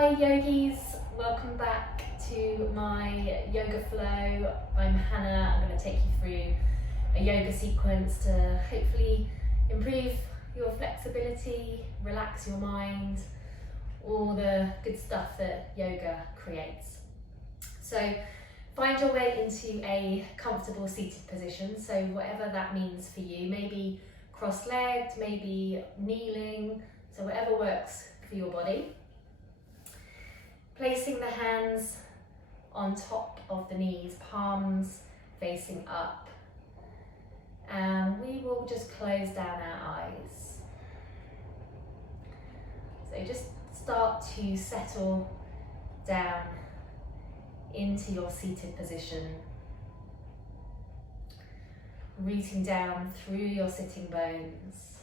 Hi yogis, welcome back to my yoga flow. I'm Hannah. I'm going to take you through a yoga sequence to hopefully improve your flexibility, relax your mind, all the good stuff that yoga creates. So find your way into a comfortable seated position, so whatever that means for you, maybe cross-legged, maybe kneeling, so whatever works for your body. Placing the hands on top of the knees, palms facing up. And we will just close down our eyes. So just start to settle down into your seated position. Rooting down through your sitting bones.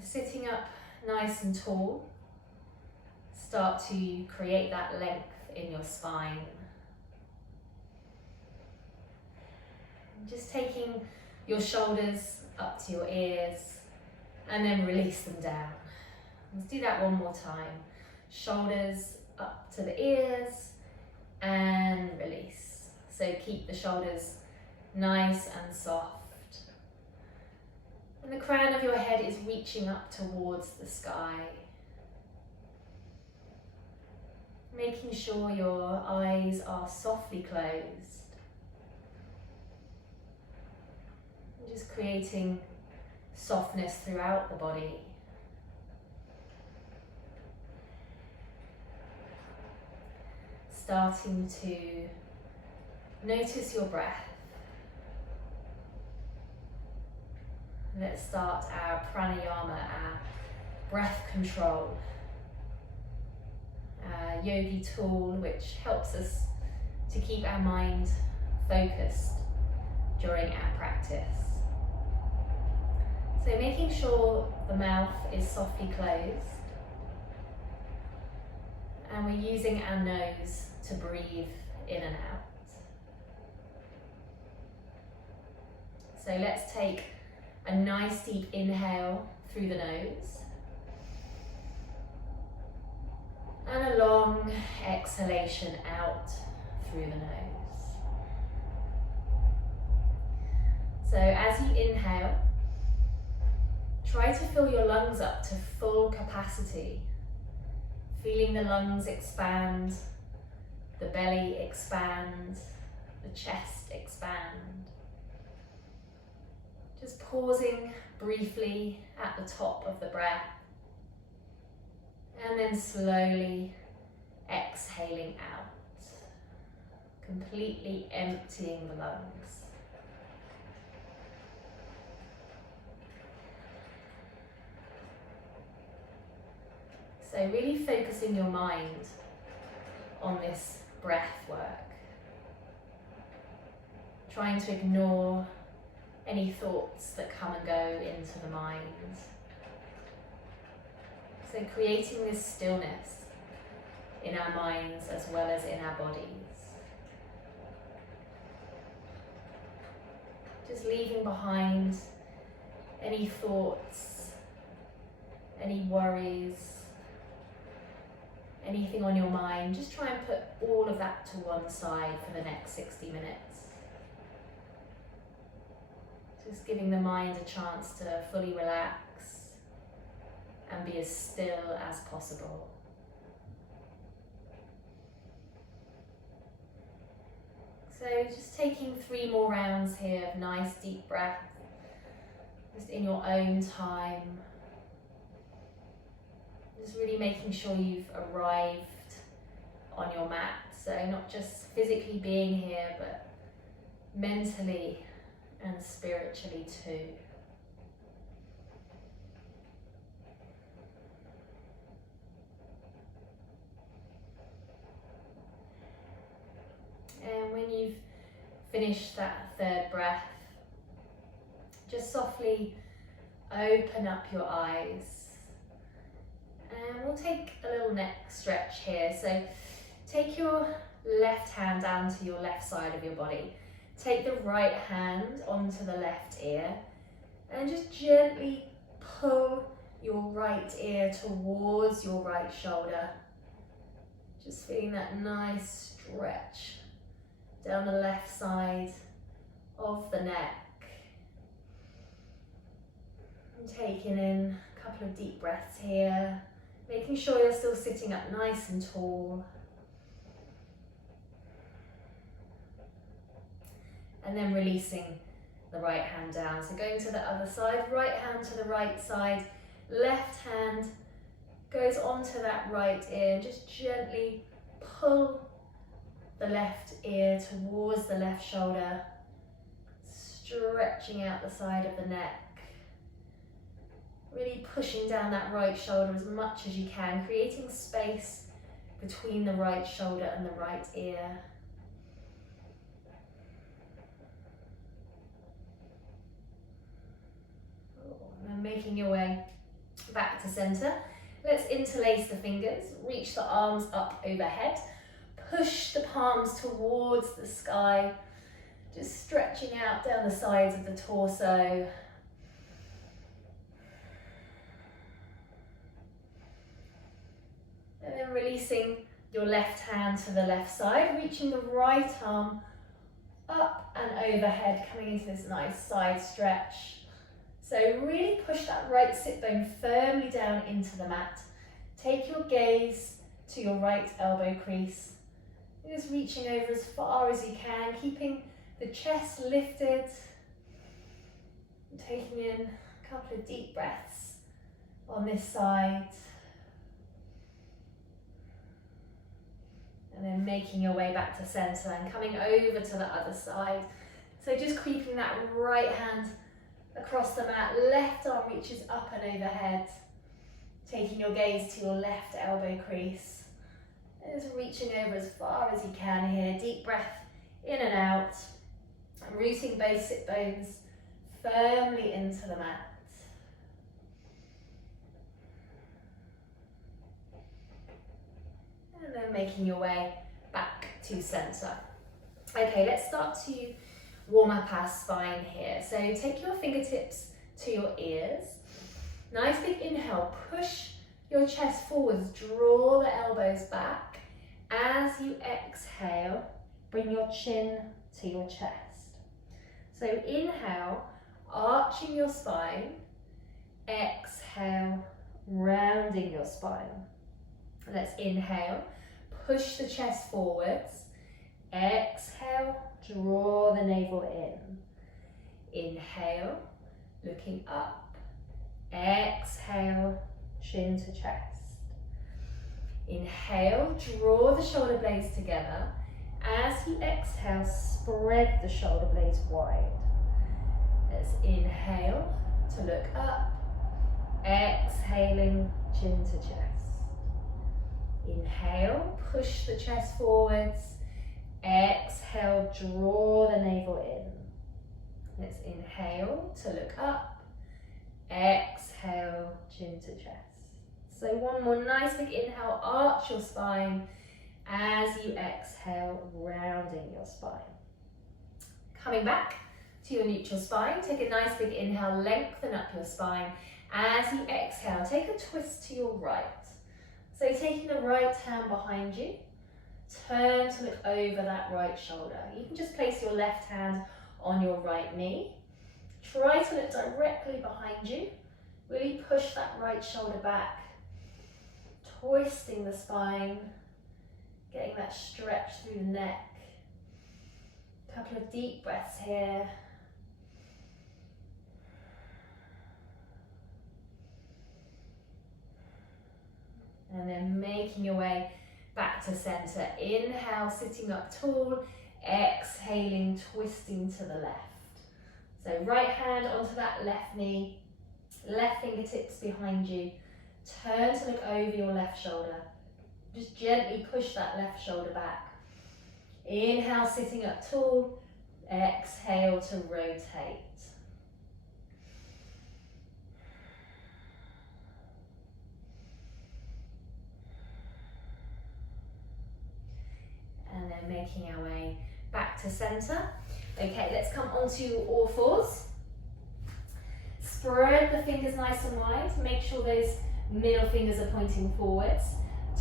Sitting up nice and tall. Start to create that length in your spine. Just taking your shoulders up to your ears and then release them down. Let's do that one more time. Shoulders up to the ears and release. So keep the shoulders nice and soft. And the crown of your head is reaching up towards the sky. Making sure your eyes are softly closed. And just creating softness throughout the body. Starting to notice your breath. Let's start our pranayama, our breath control. Yogi tool which helps us to keep our mind focused during our practice. So making sure the mouth is softly closed and we're using our nose to breathe in and out. So let's take a nice deep inhale through the nose. And a long exhalation out through the nose. So as you inhale, try to fill your lungs up to full capacity. Feeling the lungs expand, the belly expand, the chest expand. Just pausing briefly at the top of the breath. And then slowly exhaling out, completely emptying the lungs. So really focusing your mind on this breath work. Trying to ignore any thoughts that come and go into the mind. So creating this stillness in our minds as well as in our bodies. Just leaving behind any thoughts, any worries, anything on your mind. Just try and put all of that to one side for the next 60 minutes. Just giving the mind a chance to fully relax and be as still as possible. So just taking 3 more rounds here of nice deep breath, just in your own time. Just really making sure you've arrived on your mat. So not just physically being here, but mentally and spiritually too. And when you've finished that third breath, just softly open up your eyes. And we'll take a little neck stretch here. So take your left hand down to your left side of your body. Take the right hand onto the left ear and just gently pull your right ear towards your right shoulder. Just feeling that nice stretch down the left side of the neck. And taking in a couple of deep breaths here, making sure you're still sitting up nice and tall. And then releasing the right hand down. So going to the other side, right hand to the right side, left hand goes onto that right ear. Just gently pull the left ear towards the left shoulder, stretching out the side of the neck. Really pushing down that right shoulder as much as you can, creating space between the right shoulder and the right ear. And then making your way back to center. Let's interlace the fingers, reach the arms up overhead, push the palms towards the sky, just stretching out down the sides of the torso. And then releasing your left hand to the left side, reaching the right arm up and overhead, coming into this nice side stretch. So really push that right sit bone firmly down into the mat. Take your gaze to your right elbow crease. Just reaching over as far as you can, keeping the chest lifted. Taking in a couple of deep breaths on this side. And then making your way back to center and coming over to the other side. So just creeping that right hand across the mat, left arm reaches up and overhead. Taking your gaze to your left elbow crease. And just reaching over as far as you can here. Deep breath in and out. Rooting both sit bones firmly into the mat. And then making your way back to center. Okay, let's start to warm up our spine here. So take your fingertips to your ears. Nice big inhale, push your chest forwards, draw the elbows back. As you exhale, bring your chin to your chest. So inhale, arching your spine. Exhale, rounding your spine. Let's inhale, push the chest forwards. Exhale, draw the navel in. Inhale, looking up. Exhale, chin to chest. Inhale, draw the shoulder blades together. As you exhale, spread the shoulder blades wide. Let's inhale to look up. Exhaling, chin to chest. Inhale, push the chest forwards. Exhale, draw the navel in. Let's inhale to look up. Exhale, chin to chest. So one more nice big inhale, arch your spine. As you exhale, rounding your spine. Coming back to your neutral spine, take a nice big inhale, lengthen up your spine. As you exhale, take a twist to your right. So taking the right hand behind you, turn to look over that right shoulder. You can just place your left hand on your right knee. Try to look directly behind you. Really push that right shoulder back, twisting the spine, getting that stretch through the neck. A couple of deep breaths here. And then making your way back to center. Inhale, sitting up tall. Exhaling, twisting to the left. So right hand onto that left knee. Left fingertips behind you. Turn to look over your left shoulder. Just gently push that left shoulder back. Inhale, sitting up tall. Exhale to rotate. And then making our way back to center. Okay, let's come onto all fours. Spread the fingers nice and wide. Make sure those middle fingers are pointing forwards.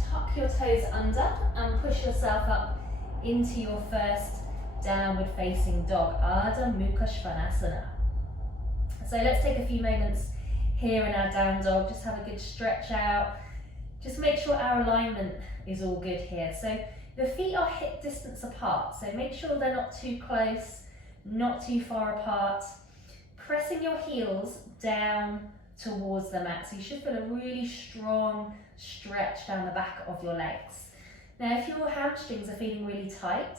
Tuck your toes under and push yourself up into your first downward facing dog, Ardha Mukha Svanasana. So let's take a few moments here in our down dog, just have a good stretch out. Just make sure our alignment is all good here. So the feet are hip distance apart, so make sure they're not too close, not too far apart. Pressing your heels down towards the mat, so you should feel a really strong stretch down the back of your legs. Now if your hamstrings are feeling really tight,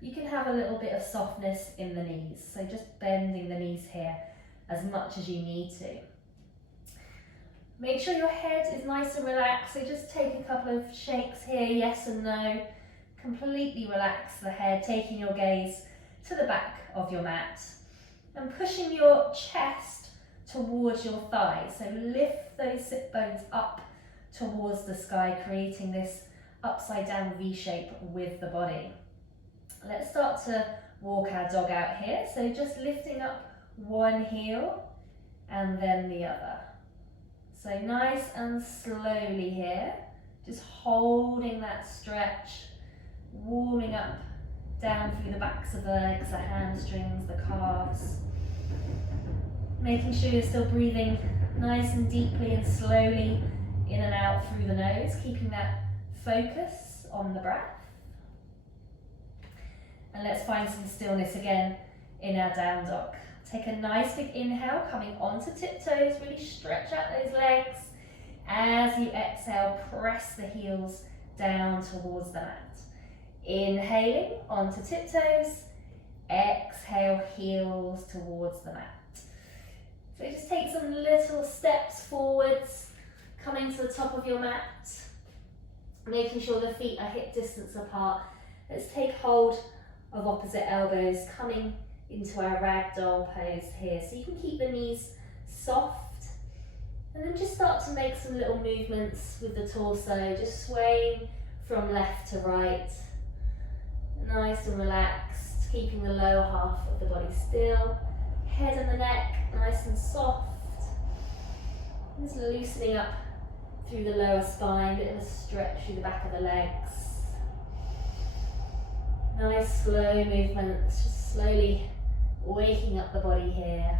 you can have a little bit of softness in the knees, so just bending the knees here as much as you need to. Make sure your head is nice and relaxed, so just take a couple of shakes here, yes and no. Completely relax the head, taking your gaze to the back of your mat and pushing your chest towards your thighs. So lift those sit bones up towards the sky, creating this upside down V shape with the body. Let's start to walk our dog out here. So just lifting up one heel and then the other. So nice and slowly here, just holding that stretch, warming up down through the backs of the legs, the hamstrings, the calves. Making sure you're still breathing nice and deeply and slowly in and out through the nose, keeping that focus on the breath. And let's find some stillness again in our down dog. Take a nice big inhale, coming onto tiptoes, really stretch out those legs. As you exhale, press the heels down towards the mat. Inhaling onto tiptoes, exhale, heels towards the mat. So just take some little steps forwards, coming to the top of your mat, making sure the feet are hip distance apart. Let's take hold of opposite elbows, coming into our ragdoll pose here. So you can keep the knees soft and then just start to make some little movements with the torso, just swaying from left to right. Nice and relaxed, keeping the lower half of the body still. Head and the neck nice and soft. Just loosening up through the lower spine, bit of a stretch through the back of the legs. Nice slow movements, just slowly waking up the body here.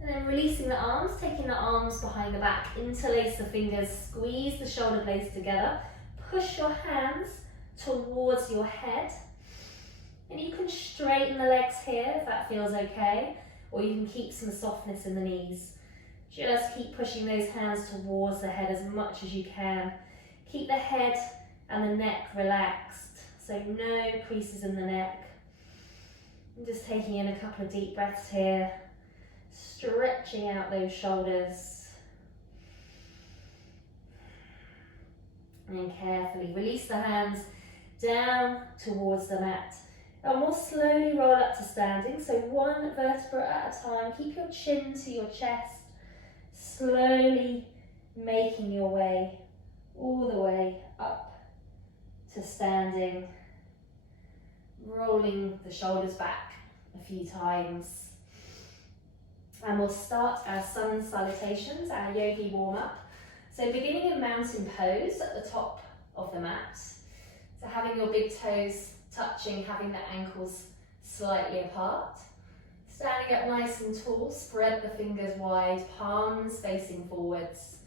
And then releasing the arms, taking the arms behind the back, interlace the fingers, squeeze the shoulder blades together, push your hands towards your head. And you can straighten the legs here if that feels okay, or you can keep some softness in the knees. Just keep pushing those hands towards the head as much as you can. Keep the head and the neck relaxed, so no creases in the neck. I'm just taking in a couple of deep breaths here, stretching out those shoulders. And carefully release the hands down towards the mat. And we'll slowly roll up to standing, so one vertebra at a time. Keep your chin to your chest, slowly making your way all the way up to standing. Rolling the shoulders back a few times. And we'll start our sun salutations, our yogi warm-up. So beginning in mountain pose at the top of the mat. So having your big toes touching, having the ankles slightly apart. Standing up nice and tall, spread the fingers wide, palms facing forwards.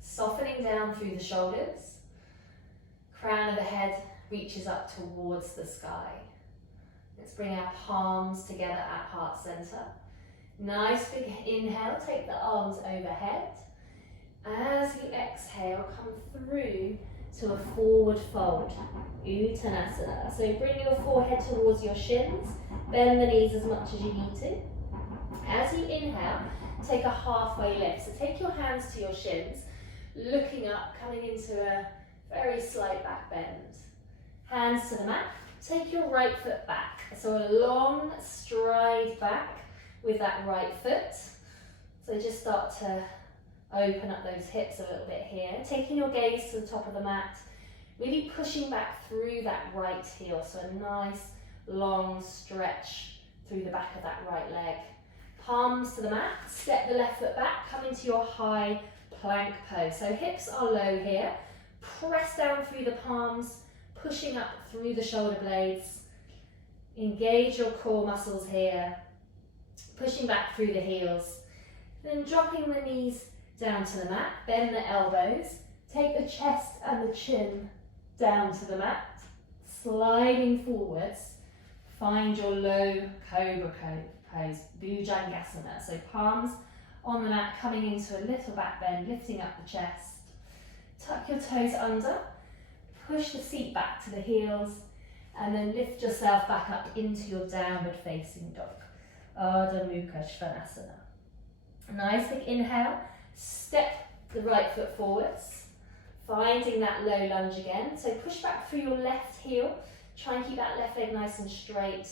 Softening down through the shoulders. Crown of the head reaches up towards the sky. Let's bring our palms together at heart center. Nice big inhale, take the arms overhead. As you exhale, come through to a forward fold, Uttanasana. So bring your forehead towards your shins, bend the knees as much as you need to. As you inhale, take a halfway lift. So take your hands to your shins, looking up, coming into a very slight back bend. Hands to the mat. Take your right foot back. So a long stride back with that right foot. So just start to open up those hips a little bit here. Taking your gaze to the top of the mat. Really pushing back through that right heel. So a nice long stretch through the back of that right leg. palms to the mat, step the left foot back, come into your high plank pose. So hips are low here, press down through the palms, pushing up through the shoulder blades, engage your core muscles here, pushing back through the heels, then dropping the knees down to the mat, bend the elbows, take the chest and the chin down to the mat, sliding forwards, find your low cobra pose, Bhujangasana. So palms on the mat, coming into a little back bend, lifting up the chest, tuck your toes under, push the seat back to the heels, and then lift yourself back up into your downward facing dog, Ardha Mukha Svanasana. Nice big inhale, step the right foot forwards, finding that low lunge again. So push back through your left heel, try and keep that left leg nice and straight,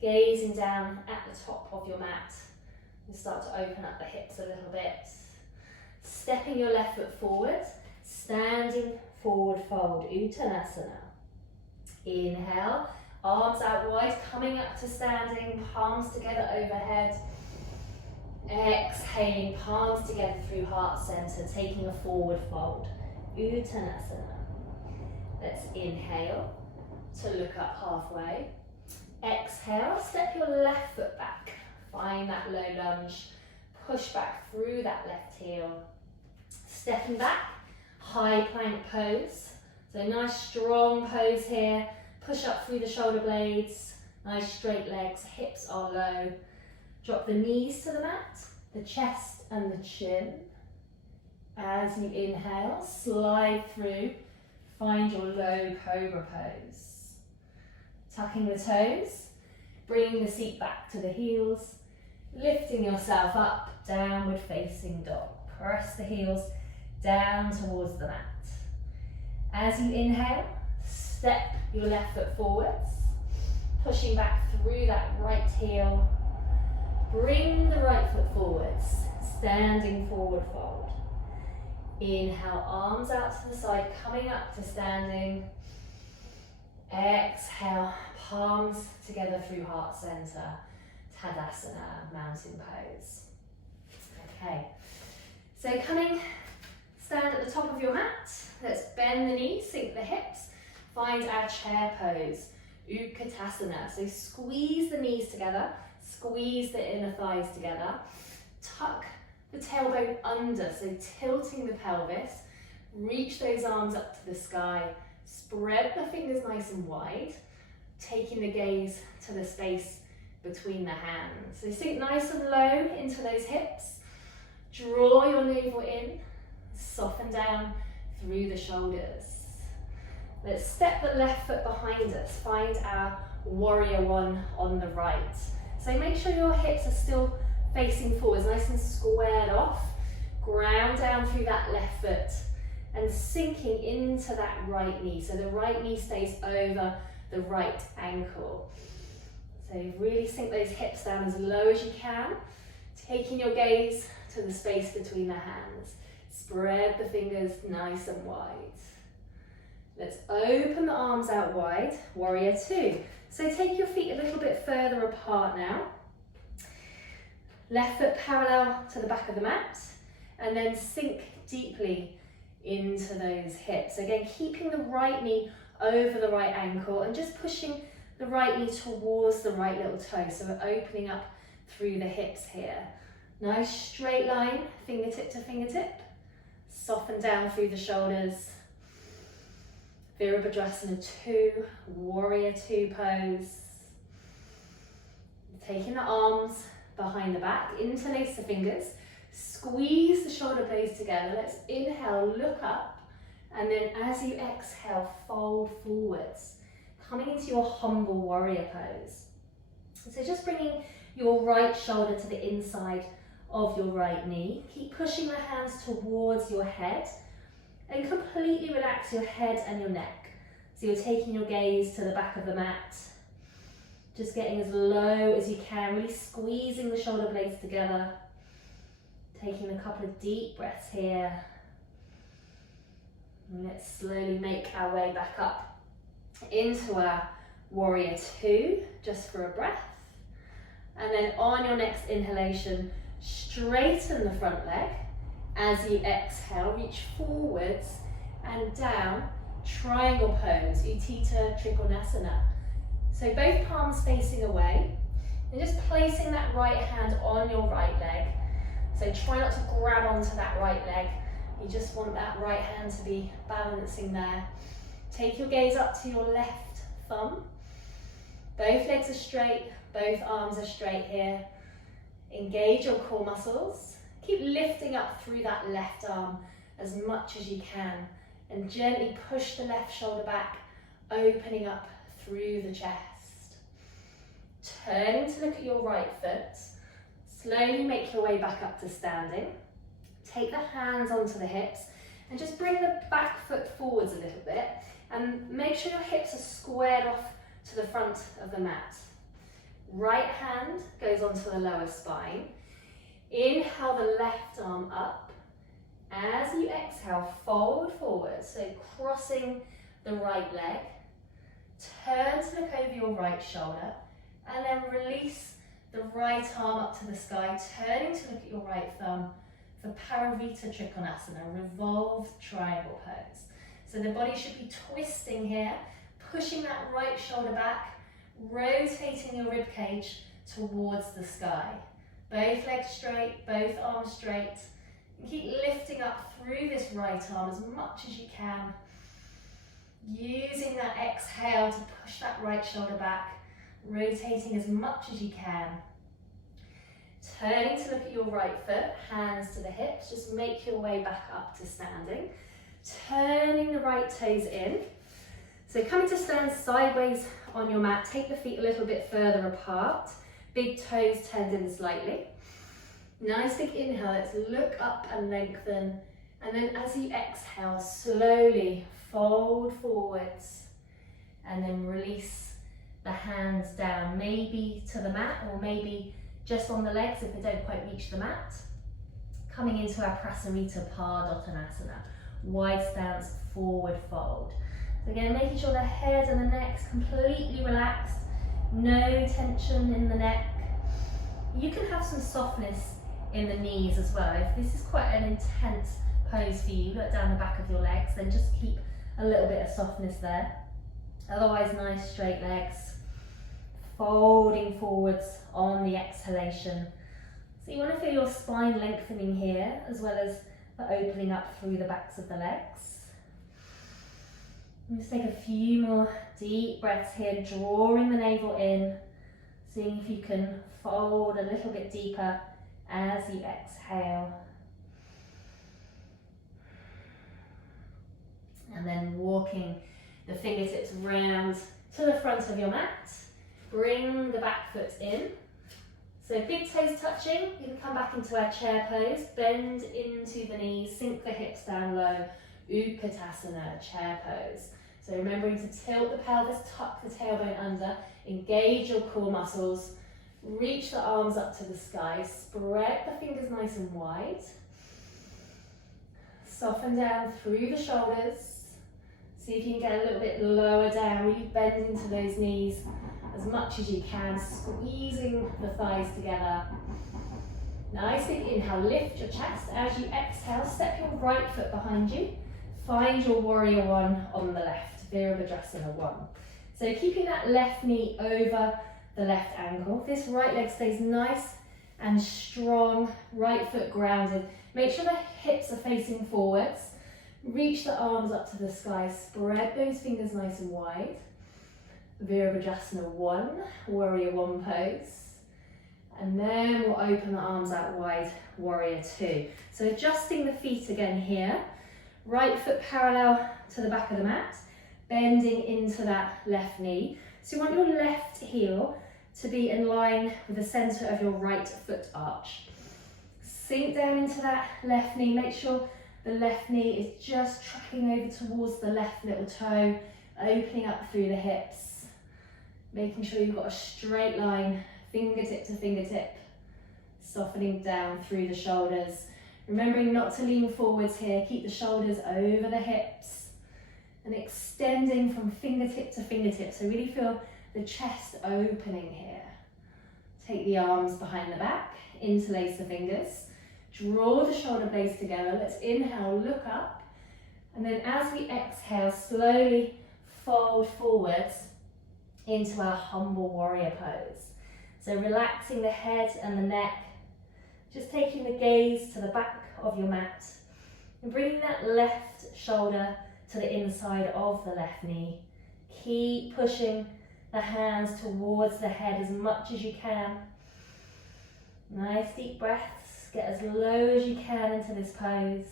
gazing down at the top of your mat. You start to open up the hips a little bit. Stepping your left foot forward, standing forward fold, Uttanasana. Inhale, arms out wide, coming up to standing, palms together overhead. Exhaling, palms together through heart center, taking a forward fold, Uttanasana. Let's inhale to look up halfway. Exhale, step your left foot back, find that low lunge, push back through that left heel. Stepping back, high plank pose. So nice strong pose here, push up through the shoulder blades, nice straight legs, hips are low. Drop the knees to the mat, the chest and the chin. As you inhale, slide through, find your low cobra pose. Tucking the toes, bringing the seat back to the heels, lifting yourself up, downward facing dog. Press the heels down towards the mat. As you inhale, step your left foot forwards, pushing back through that right heel. Bring the right foot forwards, standing forward fold. Inhale, arms out to the side, coming up to standing. Exhale, palms together through heart center, Tadasana, mountain pose. Okay, so stand at the top of your mat. Let's bend the knees, sink the hips, find our chair pose, Utkatasana. So squeeze the knees together, squeeze the inner thighs together, tuck the tailbone under, so tilting the pelvis, reach those arms up to the sky, spread the fingers nice and wide, taking the gaze to the space between the hands. So sink nice and low into those hips, draw your navel in, soften down through the shoulders. Let's step the left foot behind us, find our warrior one on the right. So make sure your hips are still facing forwards, nice and squared off. Ground down through that left foot and sinking into that right knee. So the right knee stays over the right ankle. So really sink those hips down as low as you can, taking your gaze to the space between the hands. Spread the fingers nice and wide. Let's open the arms out wide, warrior two. So take your feet a little bit further apart now. Left foot parallel to the back of the mat, and then sink deeply into those hips. Again, keeping the right knee over the right ankle and just pushing the right knee towards the right little toe. So we're opening up through the hips here. Nice straight line, fingertip to fingertip. Soften down through the shoulders. Virabhadrasana 2, warrior 2 pose. Taking the arms behind the back, interlace the fingers, squeeze the shoulder blades together. Let's inhale, look up, and then as you exhale, fold forwards, coming into your humble warrior pose. So just bringing your right shoulder to the inside of your right knee. Keep pushing the hands towards your head and completely relax your head and your neck. So you're taking your gaze to the back of the mat, just getting as low as you can, really squeezing the shoulder blades together. Taking a couple of deep breaths here. And let's slowly make our way back up into our warrior two, just for a breath. And then on your next inhalation, straighten the front leg. As you exhale, reach forwards and down, triangle pose, Utthita Trikonasana. So both palms facing away, and just placing that right hand on your right leg. So try not to grab onto that right leg. You just want that right hand to be balancing there. Take your gaze up to your left thumb. Both legs are straight, both arms are straight here. Engage your core muscles. Keep lifting up through that left arm as much as you can, and gently push the left shoulder back, opening up through the chest. Turning to look at your right foot. Slowly make your way back up to standing. Take the hands onto the hips and just bring the back foot forwards a little bit, and make sure your hips are squared off to the front of the mat. Right hand goes onto the lower spine. Inhale the left arm up. As you exhale, fold forward, so crossing the right leg. Turn to look over your right shoulder, and then release the right arm up to the sky, turning to look at your right thumb for Paravita Trikonasana, revolved triangle pose. So the body should be twisting here, pushing that right shoulder back, rotating your rib cage towards the sky. Both legs straight, both arms straight. And keep lifting up through this right arm as much as you can. Using that exhale to push that right shoulder back, rotating as much as you can. Turning to look at your right foot, hands to the hips, just make your way back up to standing. Turning the right toes in. So coming to stand sideways on your mat, take the feet a little bit further apart. Big toes turned in slightly. Nice big inhale, let's look up and lengthen. And then as you exhale, slowly fold forwards. And then release the hands down, maybe to the mat or maybe just on the legs if they don't quite reach the mat. Coming into our Prasamrita Padottanasana, wide stance, forward fold. So again, making sure the head and the neck is completely relaxed, no tension in the neck. You can have some softness in the knees as well. If this is quite an intense pose for you, look down the back of your legs, then just keep a little bit of softness there. Otherwise, nice straight legs. Folding forwards on the exhalation. So you want to feel your spine lengthening here, as well as the opening up through the backs of the legs. And just take a few more deep breaths here, drawing the navel in, seeing if you can fold a little bit deeper as you exhale. And then walking the fingertips round to the front of your mat. Bring the back foot in. So big toes touching, you can come back into our chair pose, bend into the knees, sink the hips down low, Utkatasana, chair pose. So remembering to tilt the pelvis, tuck the tailbone under, engage your core muscles, reach the arms up to the sky, spread the fingers nice and wide. Soften down through the shoulders. See if you can get a little bit lower down, really bend into those knees as much as you can, squeezing the thighs together. Nice big inhale, lift your chest. As you exhale, step your right foot behind you. Find your warrior one on the left, Virabhadrasana 1. So keeping that left knee over the left ankle. This right leg stays nice and strong, right foot grounded. Make sure the hips are facing forwards. Reach the arms up to the sky, spread those fingers nice and wide. Virabhadrasana 1, warrior 1 pose. And then we'll open the arms out wide, warrior 2. So adjusting the feet again here. Right foot parallel to the back of the mat, bending into that left knee. So you want your left heel to be in line with the center of your right foot arch. Sink down into that left knee. Make sure the left knee is just tracking over towards the left little toe, opening up through the hips. Making sure you've got a straight line, fingertip to fingertip, softening down through the shoulders. Remembering not to lean forwards here, keep the shoulders over the hips and extending from fingertip to fingertip. So really feel the chest opening here. Take the arms behind the back, interlace the fingers, draw the shoulder blades together. Let's inhale, look up, and then as we exhale, slowly fold forwards into our humble warrior pose. So relaxing the head and the neck, just taking the gaze to the back of your mat and bringing that left shoulder to the inside of the left knee. Keep pushing the hands towards the head as much as you can. Nice deep breaths, get as low as you can into this pose.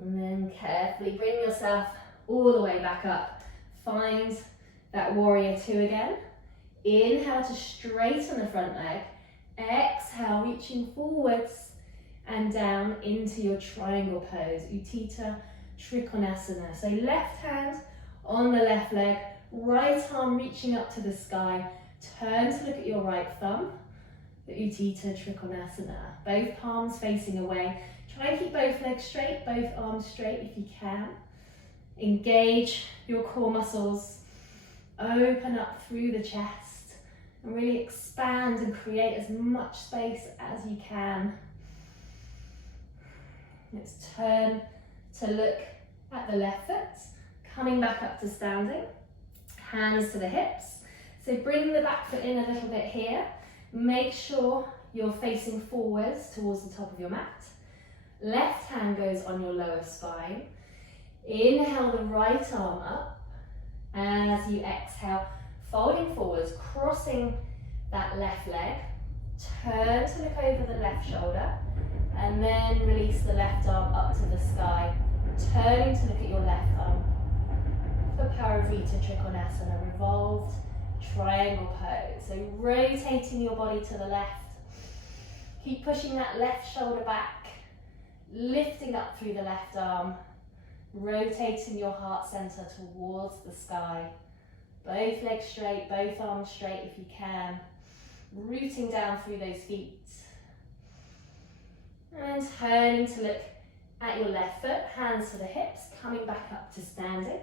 And then carefully bring yourself all the way back up. Find that warrior two again. Inhale to straighten the front leg. Exhale, reaching forwards and down into your triangle pose, Utthita Trikonasana. So left hand on the left leg, right arm reaching up to the sky. Turn to look at your right thumb, the Utthita Trikonasana. Both palms facing away. Try and keep both legs straight, both arms straight if you can. Engage your core muscles. Open up through the chest and really expand and create as much space as you can. Let's turn to look at the left foot, coming back up to standing. Hands to the hips. So bring the back foot in a little bit here. Make sure you're facing forwards towards the top of your mat. Left hand goes on your lower spine. Inhale the right arm up. As you exhale, folding forwards, crossing that left leg. Turn to look over the left shoulder. And then release the left arm up to the sky. Turning to look at your left thumb. For Parivrtta Trikonasana, revolved triangle pose. So rotating your body to the left. Keep pushing that left shoulder back. Lifting up through the left arm. Rotating your heart center towards the sky. Both legs straight, both arms straight if you can. Rooting down through those feet. And turning to look at your left foot, hands to the hips, coming back up to standing.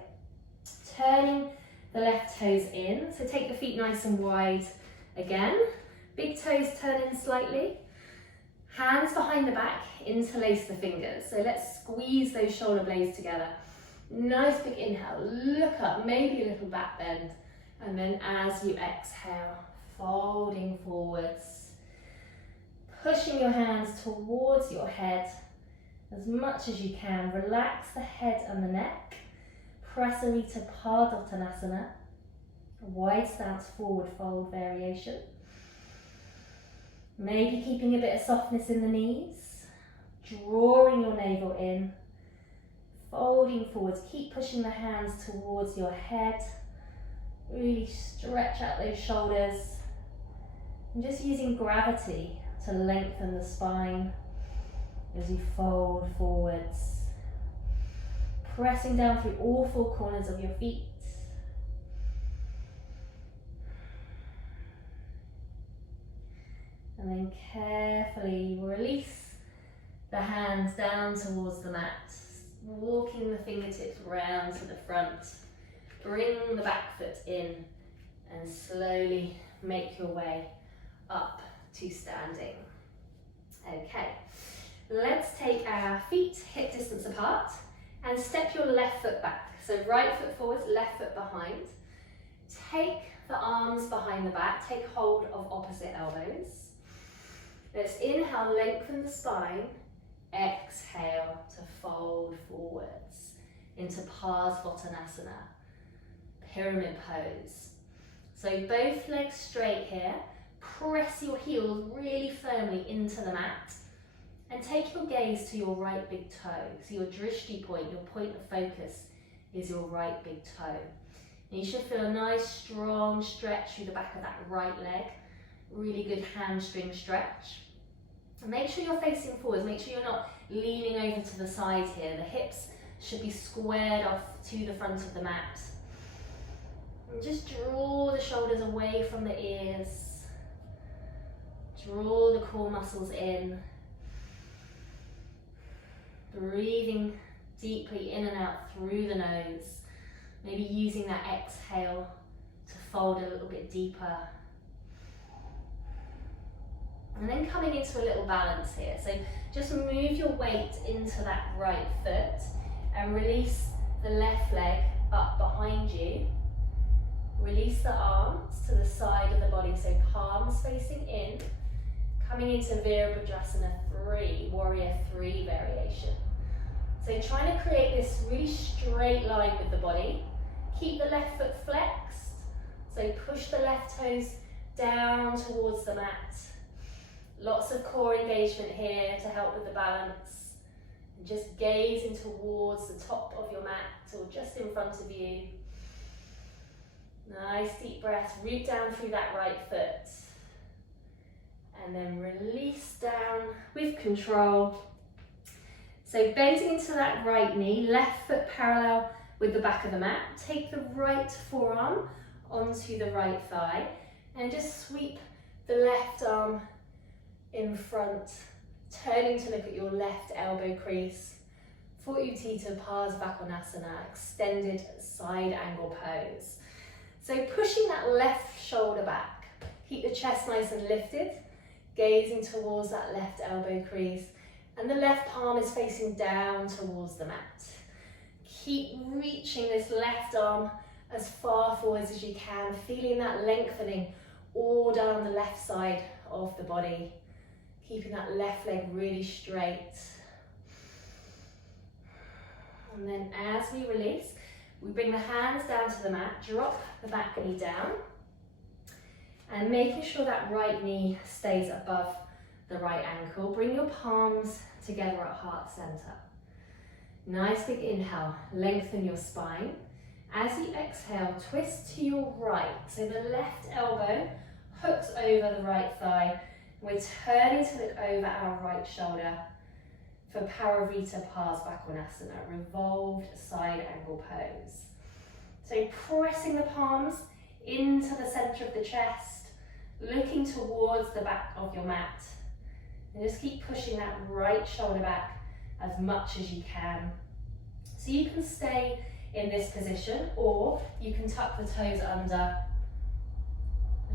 Turning the left toes in, so take the feet nice and wide again. Big toes turn in slightly. Hands behind the back, interlace the fingers. So let's squeeze those shoulder blades together. Nice big inhale, look up, maybe a little back bend. And then as you exhale, folding forwards. Pushing your hands towards your head as much as you can. Relax the head and the neck. Prasarita Padottanasana, a wide stance forward fold variation. Maybe keeping a bit of softness in the knees. Drawing your navel in. Folding forwards. Keep pushing the hands towards your head. Really stretch out those shoulders. And just using gravity to lengthen the spine as you fold forwards. Pressing down through all four corners of your feet. And then carefully release the hands down towards the mat. Walking the fingertips round to the front. Bring the back foot in and slowly make your way up to standing. Okay, let's take our feet hip distance apart and step your left foot back. So right foot forwards, left foot behind. Take the arms behind the back, take hold of opposite elbows. Let's inhale, lengthen the spine. Exhale to fold forwards into Parsvottanasana, pyramid pose. So both legs straight here. Press your heels really firmly into the mat and take your gaze to your right big toe. So your drishti point, your point of focus is your right big toe. And you should feel a nice strong stretch through the back of that right leg. Really good hamstring stretch. And make sure you're facing forwards, make sure you're not leaning over to the side here. The hips should be squared off to the front of the mat. And just draw the shoulders away from the ears. Draw the core muscles in. Breathing deeply in and out through the nose. Maybe using that exhale to fold a little bit deeper. And then coming into a little balance here. So just move your weight into that right foot and release the left leg up behind you. Release the arms to the side of the body, so palms facing in. Coming into Virabhadrasana 3, Warrior 3 variation. So trying to create this really straight line with the body. Keep the left foot flexed. So push the left toes down towards the mat. Lots of core engagement here to help with the balance. And just gazing towards the top of your mat or just in front of you. Nice deep breath, root down through that right foot. And then release down with control. So bending into that right knee, left foot parallel with the back of the mat. Take the right forearm onto the right thigh and just sweep the left arm in front, turning to look at your left elbow crease for Utthita Parsvakonasana, extended side angle pose. So pushing that left shoulder back, keep the chest nice and lifted, gazing towards that left elbow crease, and the left palm is facing down towards the mat. Keep reaching this left arm as far forwards as you can, feeling that lengthening all down the left side of the body, keeping that left leg really straight. And then as we release, we bring the hands down to the mat, drop the back knee down, and making sure that right knee stays above the right ankle. Bring your palms together at heart center. Nice big inhale, lengthen your spine. As you exhale, twist to your right. So the left elbow hooks over the right thigh. We're turning to look over our right shoulder for Paravita Parsvakonasana, revolved side angle pose. So pressing the palms into the center of the chest, looking towards the back of your mat. And just keep pushing that right shoulder back as much as you can. So you can stay in this position, or you can tuck the toes under,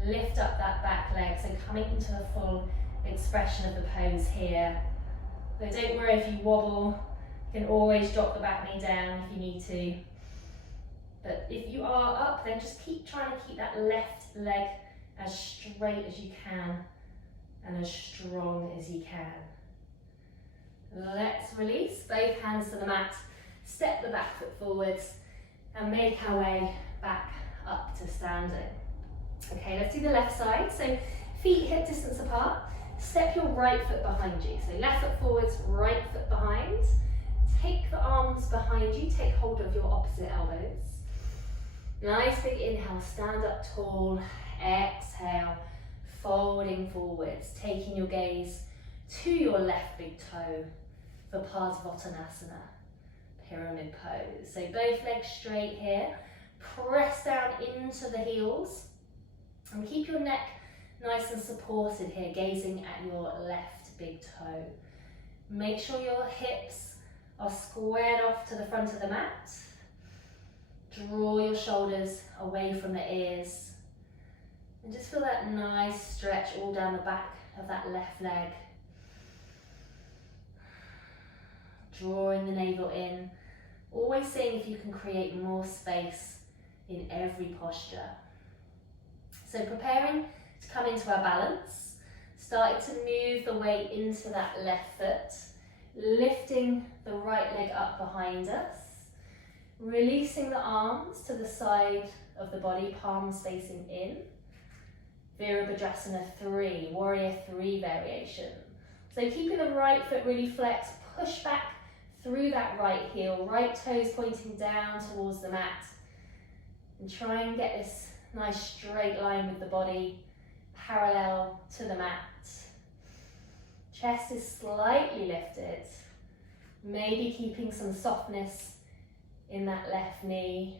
lift up that back leg, so coming into the full expression of the pose here. So don't worry if you wobble, you can always drop the back knee down if you need to. But if you are up, then just keep trying to keep that left leg as straight as you can and as strong as you can. Let's release, both hands to the mat, step the back foot forwards and make our way back up to standing. Okay, let's do the left side. So feet hip distance apart, step your right foot behind you. So left foot forwards, right foot behind. Take the arms behind you, take hold of your opposite elbows. Nice big inhale, stand up tall, exhale, folding forwards, taking your gaze to your left big toe for Parsvakonasana, pyramid pose. So both legs straight here, press down into the heels and keep your neck nice and supported here, gazing at your left big toe. Make sure your hips are squared off to the front of the mat. Draw your shoulders away from the ears. And just feel that nice stretch all down the back of that left leg. Drawing the navel in. Always seeing if you can create more space in every posture. So preparing to come into our balance. Starting to move the weight into that left foot. Lifting the right leg up behind us. Releasing the arms to the side of the body, palms facing in. Virabhadrasana 3, Warrior 3 variation. So keeping the right foot really flexed, push back through that right heel, right toes pointing down towards the mat. And try and get this nice straight line with the body, parallel to the mat. Chest is slightly lifted, maybe keeping some softness in that left knee.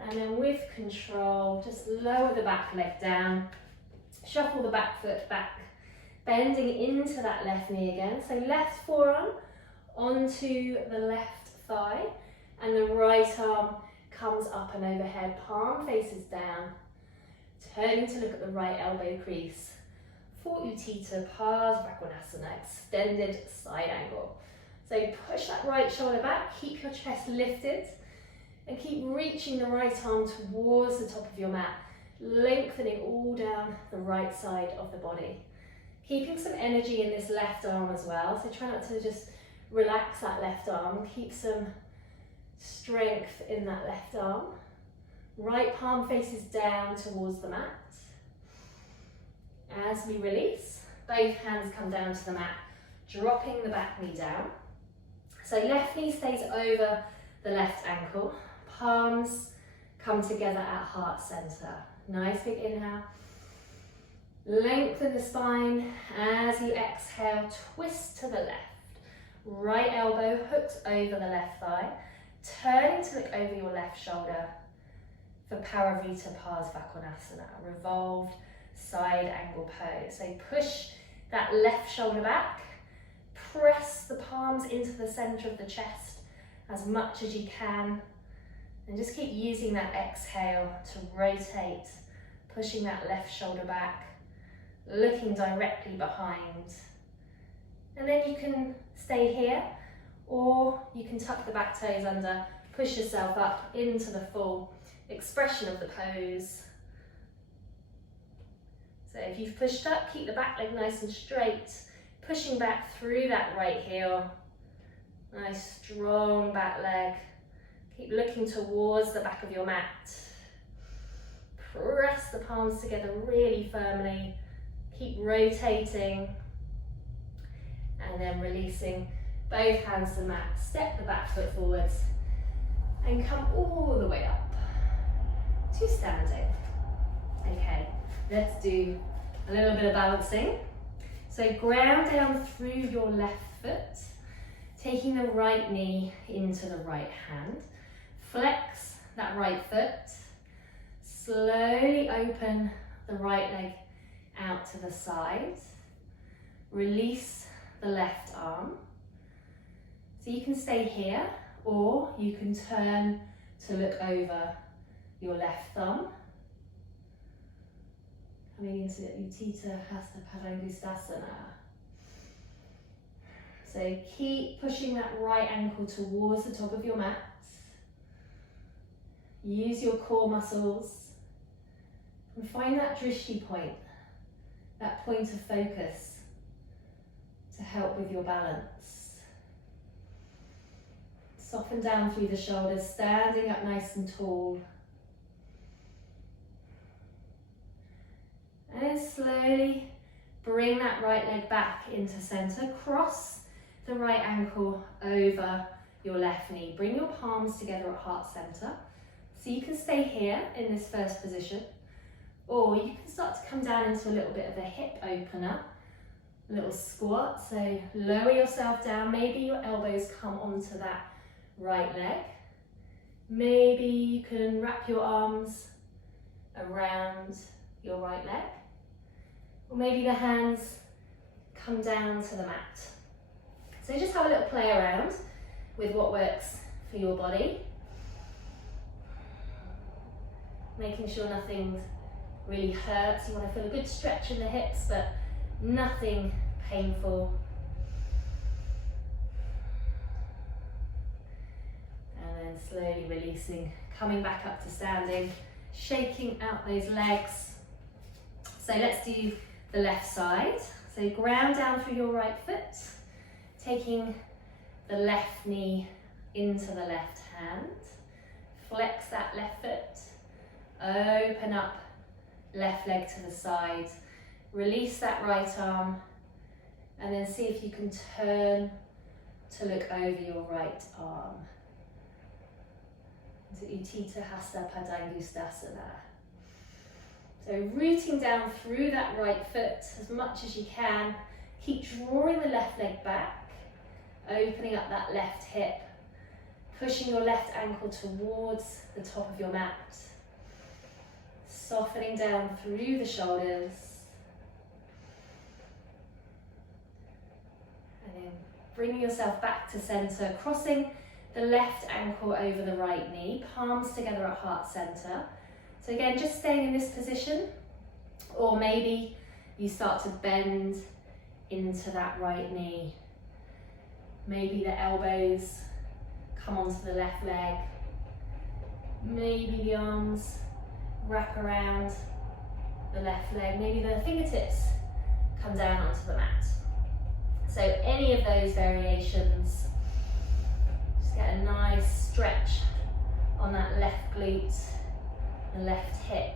And then with control, just lower the back leg down, shuffle the back foot back, bending into that left knee again. So left forearm onto the left thigh, And the right arm comes up and overhead, palm faces down, turning to look at the right elbow crease. For Utthita Parsvakonasana, extended side angle. So push that right shoulder back, keep your chest lifted, and keep reaching the right arm towards the top of your mat, lengthening all down the right side of the body. Keeping some energy in this left arm as well, so try not to just relax that left arm, keep some strength in that left arm. Right palm faces down towards the mat. As we release, both hands come down to the mat, dropping the back knee down. So left knee stays over the left ankle, palms come together at heart center. Nice big inhale. Lengthen the spine as you exhale, twist to the left. Right elbow hooks over the left thigh, turning to look over your left shoulder for Parivrtta Parsvakonasana, revolved side angle pose. So push that left shoulder back, press the palms into the center of the chest as much as you can, and just keep using that exhale to rotate, pushing that left shoulder back, looking directly behind. And then you can stay here, or you can tuck the back toes under, push yourself up into the full expression of the pose. So if you've pushed up, keep the back leg nice and straight, pushing back through that right heel. Nice strong back leg. Keep looking towards the back of your mat. Press the palms together really firmly. Keep rotating. And then releasing both hands to the mat. Step the back foot forwards and come all the way up to standing. Okay, let's do a little bit of balancing. So ground down through your left foot, taking the right knee into the right hand. Flex that right foot. Slowly open the right leg out to the side. Release the left arm. So you can stay here, or you can turn to look over your left thumb. Coming into Utthita Parsvakonasana. So keep pushing that right ankle towards the top of your mat. Use your core muscles and find that drishti point, that point of focus to help with your balance. Soften down through the shoulders, standing up nice and tall. And then slowly bring that right leg back into center. Cross the right ankle over your left knee. Bring your palms together at heart center. So you can stay here in this first position, or you can start to come down into a little bit of a hip opener, a little squat. So lower yourself down. Maybe your elbows come onto that right leg. Maybe you can wrap your arms around your right leg. Or maybe the hands come down to the mat. So just have a little play around with what works for your body. Making sure nothing really hurts. You want to feel a good stretch in the hips, but nothing painful. And then slowly releasing, coming back up to standing, shaking out those legs. So let's do the left side. So ground down through your right foot, taking the left knee into the left hand. Flex that left foot. Open up left leg to the side. Release that right arm. And then see if you can turn to look over your right arm. To Utthita Parsvakonasana. So rooting down through that right foot as much as you can. Keep drawing the left leg back. Opening up that left hip. Pushing your left ankle towards the top of your mat. Softening down through the shoulders. And then bringing yourself back to center, crossing the left ankle over the right knee, palms together at heart center. So again, just staying in this position, or maybe you start to bend into that right knee. Maybe the elbows come onto the left leg. Maybe the arms wrap around the left leg. Maybe the fingertips come down onto the mat. So any of those variations, just get a nice stretch on that left glute and left hip.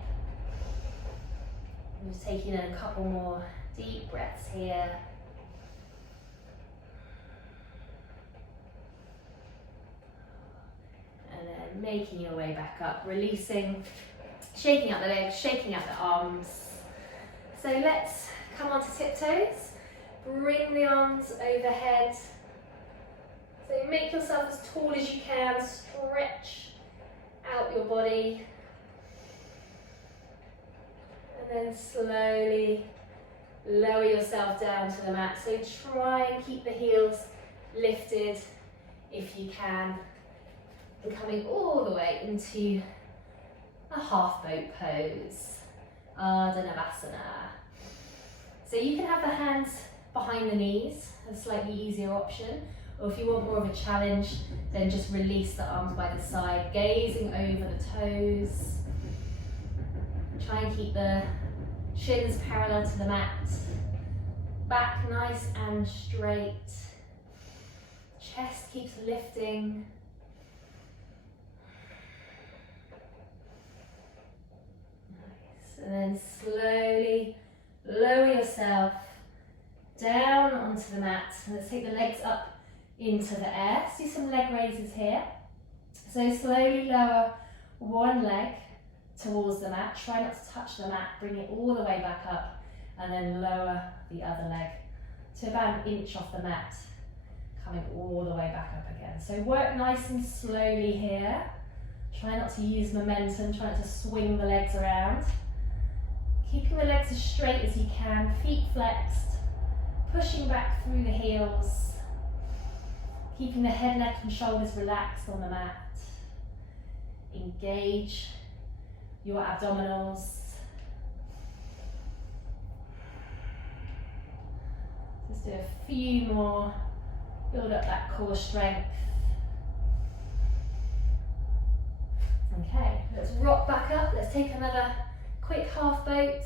I'm just taking in a couple more deep breaths here. And then making your way back up, releasing, shaking out the legs, shaking out the arms. So let's come onto tiptoes. Bring the arms overhead. So make yourself as tall as you can, stretch out your body. And then slowly lower yourself down to the mat. So try and keep the heels lifted if you can. And coming all the way into a half boat pose, Ardha Navasana. So you can have the hands behind the knees, a slightly easier option, or if you want more of a challenge, then just release the arms by the side, gazing over the toes. Try and keep the shins parallel to the mat, back nice and straight, chest keeps lifting. And then slowly lower yourself down onto the mat. And let's take the legs up into the air. Let's do some leg raises here. So slowly lower one leg towards the mat. Try not to touch the mat. Bring it all the way back up. And then lower the other leg to about an inch off the mat. Coming all the way back up again. So work nice and slowly here. Try not to use momentum. Try not to swing the legs around. Keeping the legs as straight as you can, feet flexed, pushing back through the heels, keeping the head, neck and shoulders relaxed on the mat. Engage your abdominals. Just do a few more, build up that core strength. Okay, let's rock back up, let's take another quick half boat.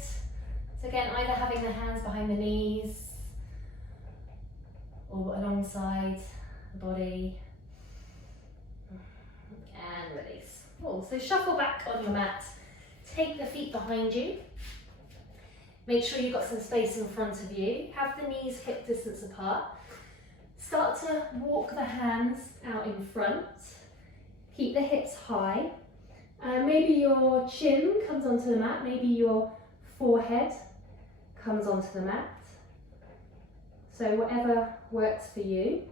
So again, either having the hands behind the knees or alongside the body. And release. Cool. So shuffle back on your mat. Take the feet behind you. Make sure you've got some space in front of you. Have the knees hip distance apart. Start to walk the hands out in front. Keep the hips high. Maybe your chin comes onto the mat, maybe your forehead comes onto the mat. So whatever works for you.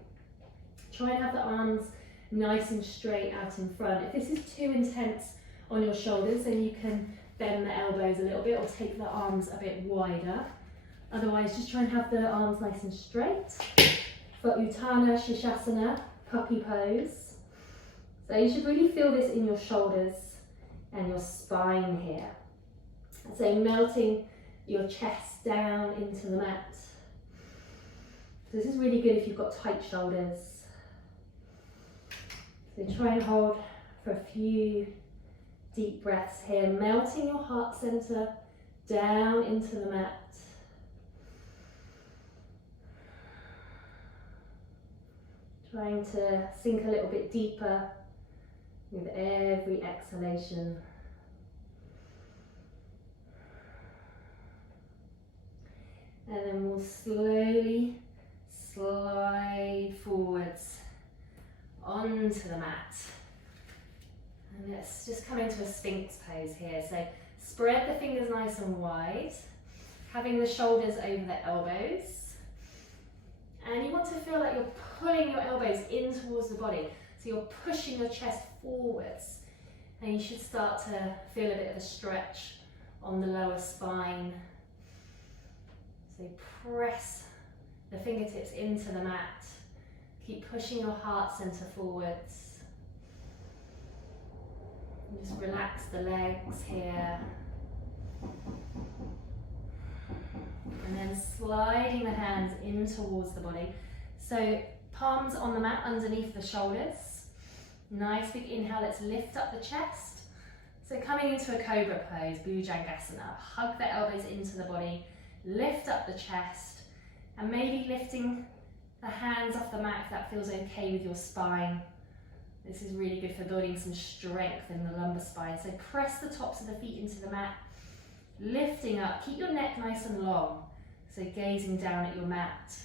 Try and have the arms nice and straight out in front. If this is too intense on your shoulders, then you can bend the elbows a little bit or take the arms a bit wider. Otherwise, just try and have the arms nice and straight. For Utthana Shirshasana, puppy pose. So you should really feel this in your shoulders and your spine here. So melting your chest down into the mat. So this is really good if you've got tight shoulders. So try and hold for a few deep breaths here, melting your heart center down into the mat. Trying to sink a little bit deeper with every exhalation. And then we'll slowly slide forwards onto the mat. And let's just come into a Sphinx pose here. So spread the fingers nice and wide, having the shoulders over the elbows. And you want to feel like you're pulling your elbows in towards the body. So you're pushing your chest forwards. And you should start to feel a bit of a stretch on the lower spine. So press the fingertips into the mat. Keep pushing your heart center forwards. Just relax the legs here. And then sliding the hands in towards the body. So palms on the mat underneath the shoulders. Nice big inhale, let's lift up the chest. So coming into a cobra pose, Bhujangasana, hug the elbows into the body, lift up the chest, and maybe lifting the hands off the mat if that feels okay with your spine. This is really good for building some strength in the lumbar spine. So press the tops of the feet into the mat, lifting up, keep your neck nice and long. So gazing down at your mat.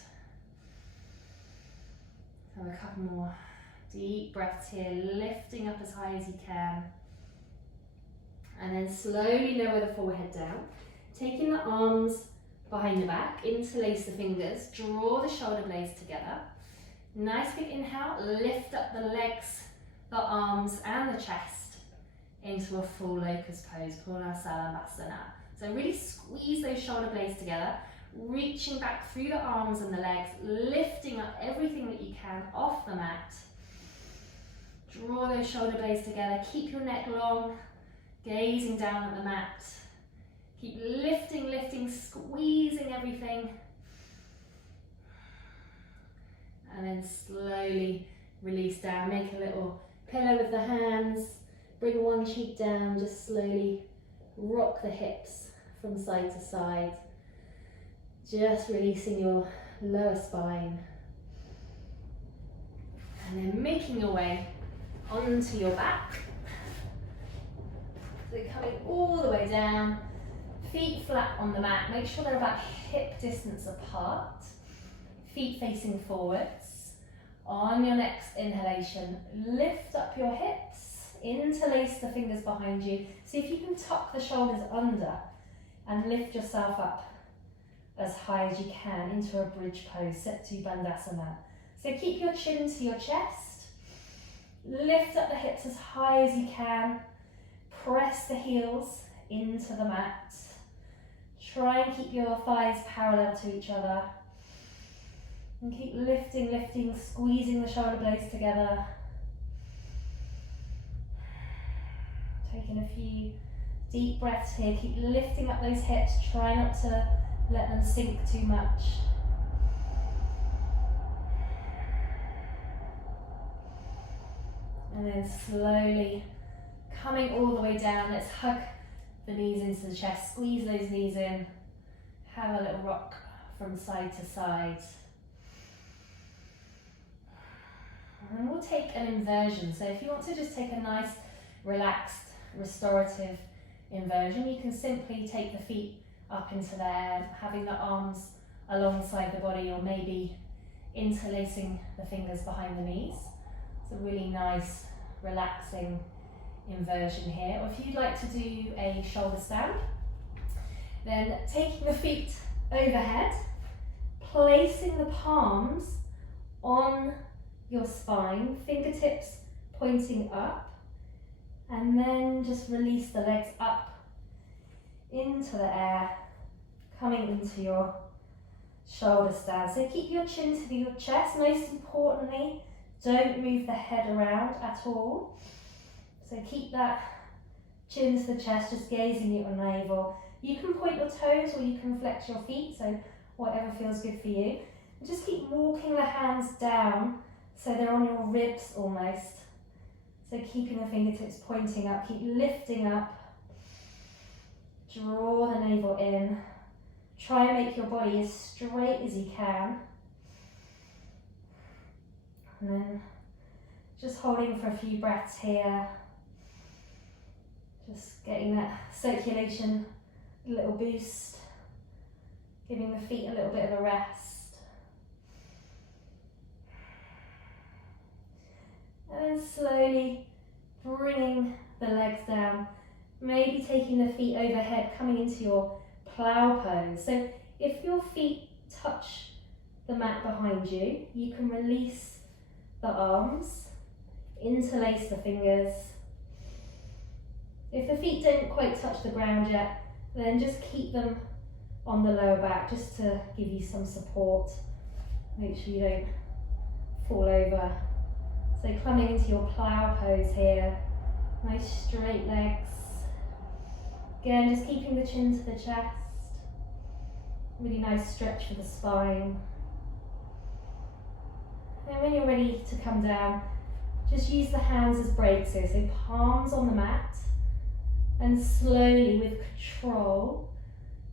Have a couple more deep breaths here, lifting up as high as you can. And then slowly lower the forehead down, taking the arms behind the back, interlace the fingers, draw the shoulder blades together. Nice big inhale, lift up the legs, the arms and the chest into a full locust pose, Purnasalambassana. So really squeeze those shoulder blades together, reaching back through the arms and the legs, lifting up everything that you can off the mat. Draw those shoulder blades together, keep your neck long, gazing down at the mat. Keep lifting, lifting, squeezing everything. And then slowly release down. Make a little pillow with the hands. Bring one cheek down, just slowly rock the hips from side to side. Just releasing your lower spine. And then making your way onto your back. So coming all the way down, feet flat on the mat. Make sure they're about hip distance apart. Feet facing forwards. On your next inhalation, lift up your hips, interlace the fingers behind you. See if you can tuck the shoulders under and lift yourself up as high as you can into a bridge pose, Setu Bandhasana. So keep your chin to your chest, lift up the hips as high as you can, press the heels into the mat. Try and keep your thighs parallel to each other. And keep lifting, lifting, squeezing the shoulder blades together. Taking a few deep breaths here. Keep lifting up those hips. Try not to let them sink too much. And then slowly coming all the way down, let's hug the knees into the chest, squeeze those knees in, have a little rock from side to side. And then we'll take an inversion. So if you want to just take a nice, relaxed, restorative inversion, you can simply take the feet up into the air, having the arms alongside the body, or maybe interlacing the fingers behind the knees. It's a really nice, relaxing inversion here. Or if you'd like to do a shoulder stand, then taking the feet overhead, placing the palms on your spine, fingertips pointing up, and then just release the legs up into the air, coming into your shoulder stand. So keep your chin to your chest. Most importantly, don't move the head around at all. So keep that chin to the chest, just gazing at your navel. You can point your toes or you can flex your feet, so whatever feels good for you. And just keep walking the hands down so they're on your ribs almost. So keeping the fingertips pointing up, keep lifting up. Draw the navel in. Try and make your body as straight as you can. And then just holding for a few breaths here. Just getting that circulation a little boost. Giving the feet a little bit of a rest. And then slowly bringing the legs down. Maybe taking the feet overhead, coming into your plow pose. So if your feet touch the mat behind you, you can release the arms, interlace the fingers. If the feet don't quite touch the ground yet, then just keep them on the lower back just to give you some support. Make sure you don't fall over. So coming into your plow pose here, Nice straight legs. Again, just keeping the chin to the chest. Really nice stretch for the spine. And when you're ready to come down, just use the hands as brakes here. So palms on the mat, and slowly with control,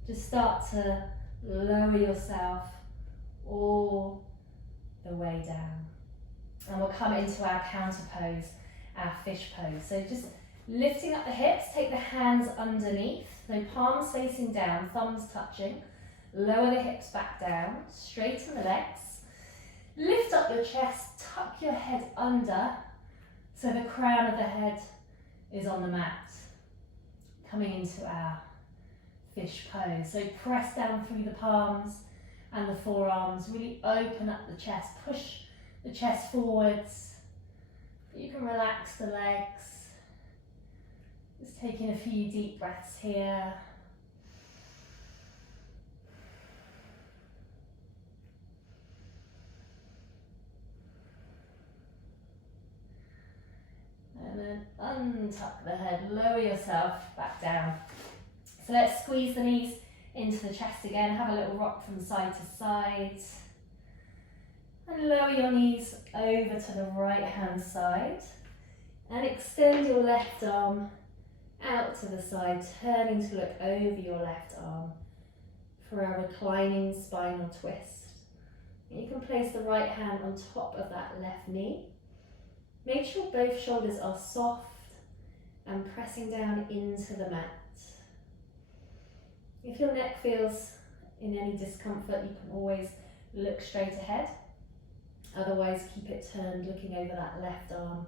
just start to lower yourself all the way down. And we'll come into our counter pose, our fish pose. So just lifting up the hips, take the hands underneath, so palms facing down, thumbs touching. Lower the hips back down, straighten the legs. Lift up your chest, tuck your head under, so the crown of the head is on the mat. Coming into our fish pose. So press down through the palms and the forearms, really open up the chest, push the chest forwards. You can relax the legs. Just taking a few deep breaths here. And then untuck the head, lower yourself back down. So let's squeeze the knees into the chest again, have a little rock from side to side. And lower your knees over to the right hand side. And extend your left arm out to the side, turning to look over your left arm for a reclining spinal twist. And you can place the right hand on top of that left knee. Make sure both shoulders are soft and pressing down into the mat. If your neck feels in any discomfort, you can always look straight ahead. Otherwise, keep it turned, looking over that left arm,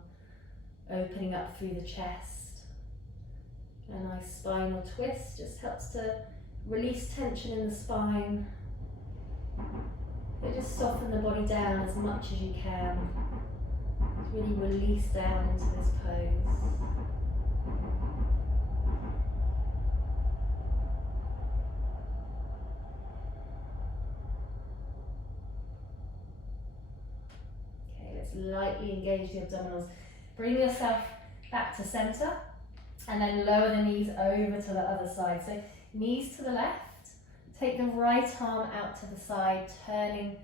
opening up through the chest. A nice spinal twist just helps to release tension in the spine. But just soften the body down as much as you can. Really release down into this pose. Okay, let's lightly engage the abdominals. Bring yourself back to center and then lower the knees over to the other side. So knees to the left, take the right arm out to the side, turning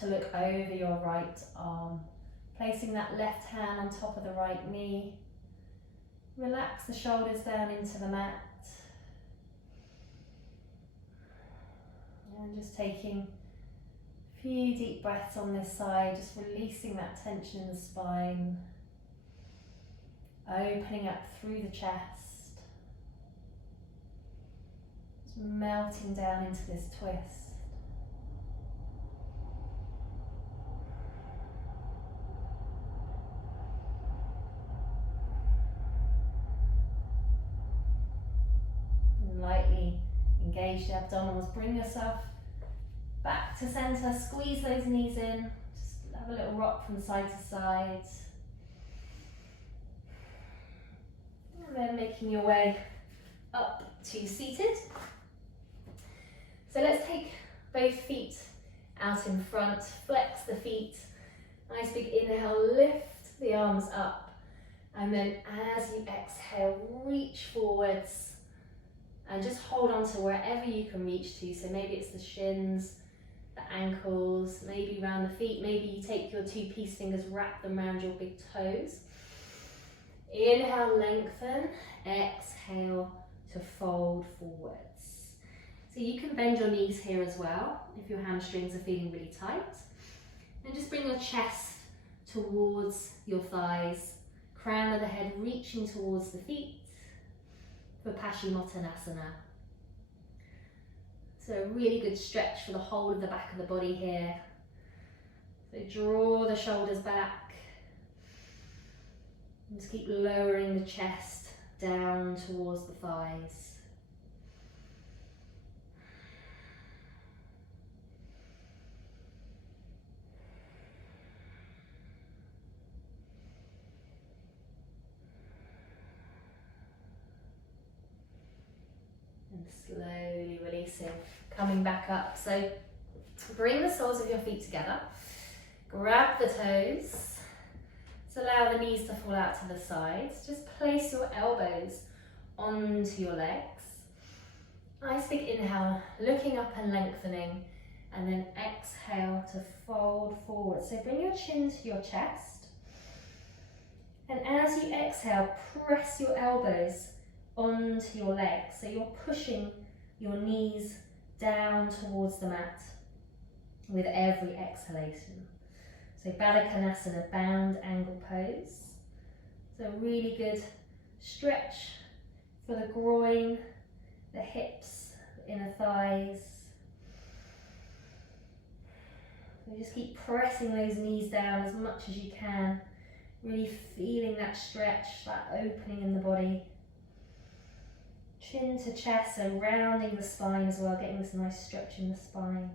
to look over your right arm. Placing that left hand on top of the right knee. Relax the shoulders down into the mat. And just taking a few deep breaths on this side, just releasing that tension in the spine. Opening up through the chest. Just melting down into this twist. Lightly engage the abdominals, bring yourself back to center, squeeze those knees in, just have a little rock from side to side. And then making your way up to seated. So let's take both feet out in front, flex the feet, nice big inhale, lift the arms up, and then as you exhale, reach forwards. And just hold on to wherever you can reach to. So maybe it's the shins, the ankles, maybe around the feet. Maybe you take your two peace fingers, wrap them around your big toes. Inhale, lengthen. Exhale to fold forwards. So you can bend your knees here as well if your hamstrings are feeling really tight. And just bring your chest towards your thighs. Crown of the head reaching towards the feet. For Paschimottanasana. So a really good stretch for the whole of the back of the body here. So draw the shoulders back. And just keep lowering the chest down towards the thighs. Slowly releasing, coming back up. So bring the soles of your feet together, grab the toes. So allow the knees to fall out to the sides. Just place your elbows onto your legs. Nice big inhale, looking up and lengthening, and then exhale to fold forward. So bring your chin to your chest. And as you exhale, press your elbows onto your legs. So you're pushing your knees down towards the mat with every exhalation. So Baddha Konasana, bound angle pose. So really good stretch for the groin, the hips, the inner thighs. So just keep pressing those knees down as much as you can. Really feeling that stretch, that opening in the body. Chin to chest, so rounding the spine as well, getting this nice stretch in the spine.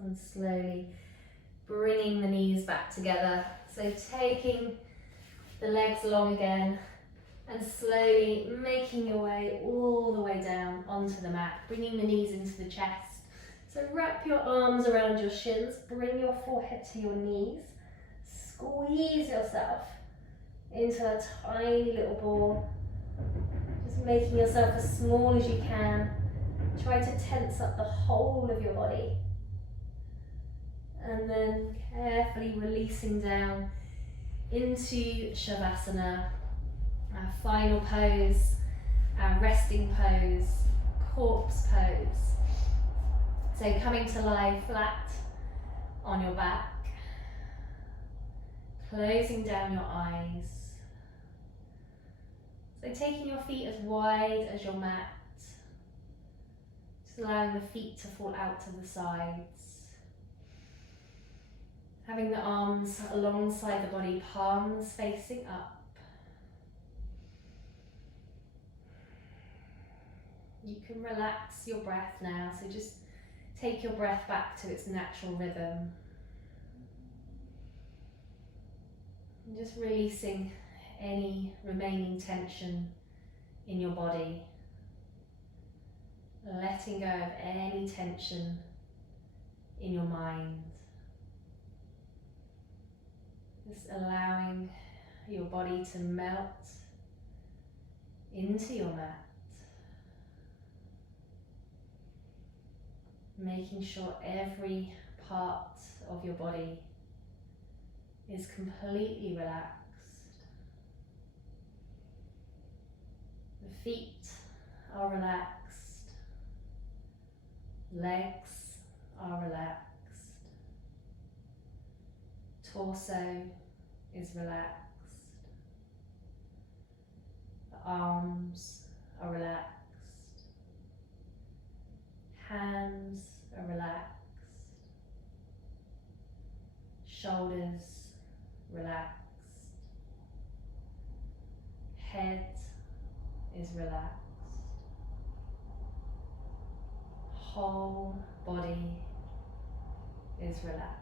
And slowly bringing the knees back together. So taking the legs long again and slowly making your way all the way down onto the mat, bringing the knees into the chest. So wrap your arms around your shins, bring your forehead to your knees, squeeze yourself into a tiny little ball, just making yourself as small as you can. Try to tense up the whole of your body. And then carefully releasing down into Shavasana, our final pose, our resting pose, corpse pose. So coming to lie flat on your back, closing down your eyes. So taking your feet as wide as your mat, just allowing the feet to fall out to the sides. Having the arms alongside the body, palms facing up. You can relax your breath now, so just take your breath back to its natural rhythm. And just releasing any remaining tension in your body. Letting go of any tension in your mind. Just allowing your body to melt into your mat. Making sure every part of your body is completely relaxed. The feet are relaxed. Legs are relaxed. Torso is relaxed. The arms are relaxed. Hands are relaxed. Shoulders relaxed. Head is relaxed. Whole body is relaxed.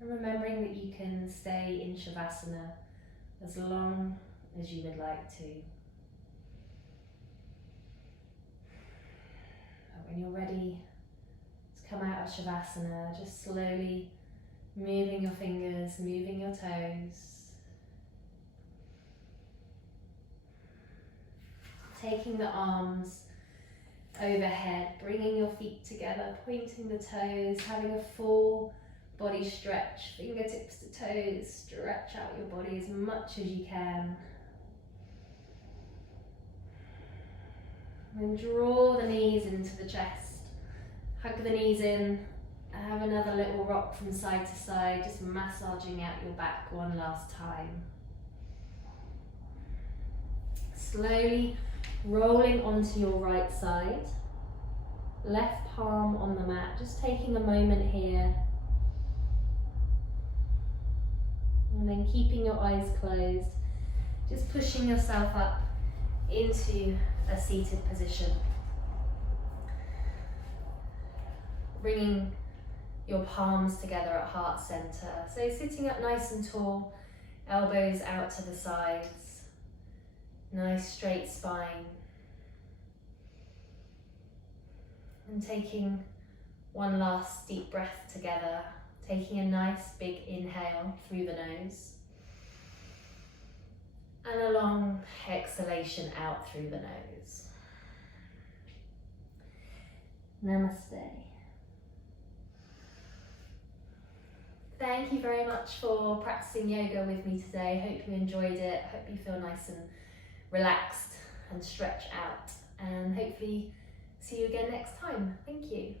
And remembering that you can stay in Shavasana as long as you would like to. But when you're ready to come out of Shavasana, just slowly moving your fingers, moving your toes. Taking the arms overhead, bringing your feet together, pointing the toes, having a full body stretch, fingertips to toes, stretch out your body as much as you can. And draw the knees into the chest, hug the knees in, Have another little rock from side to side, just massaging out your back one last time. Slowly rolling onto your right side, left palm on the mat, just taking a moment here. And then keeping your eyes closed, just pushing yourself up into a seated position. Bringing your palms together at heart center. So sitting up nice and tall, elbows out to the sides, nice straight spine. And taking one last deep breath together, taking a nice big inhale through the nose and a long exhalation out through the nose. Namaste. Thank you very much for practicing yoga with me today. Hope you enjoyed it. Hope you feel nice and relaxed and stretch out, and hopefully see you again next time. Thank you.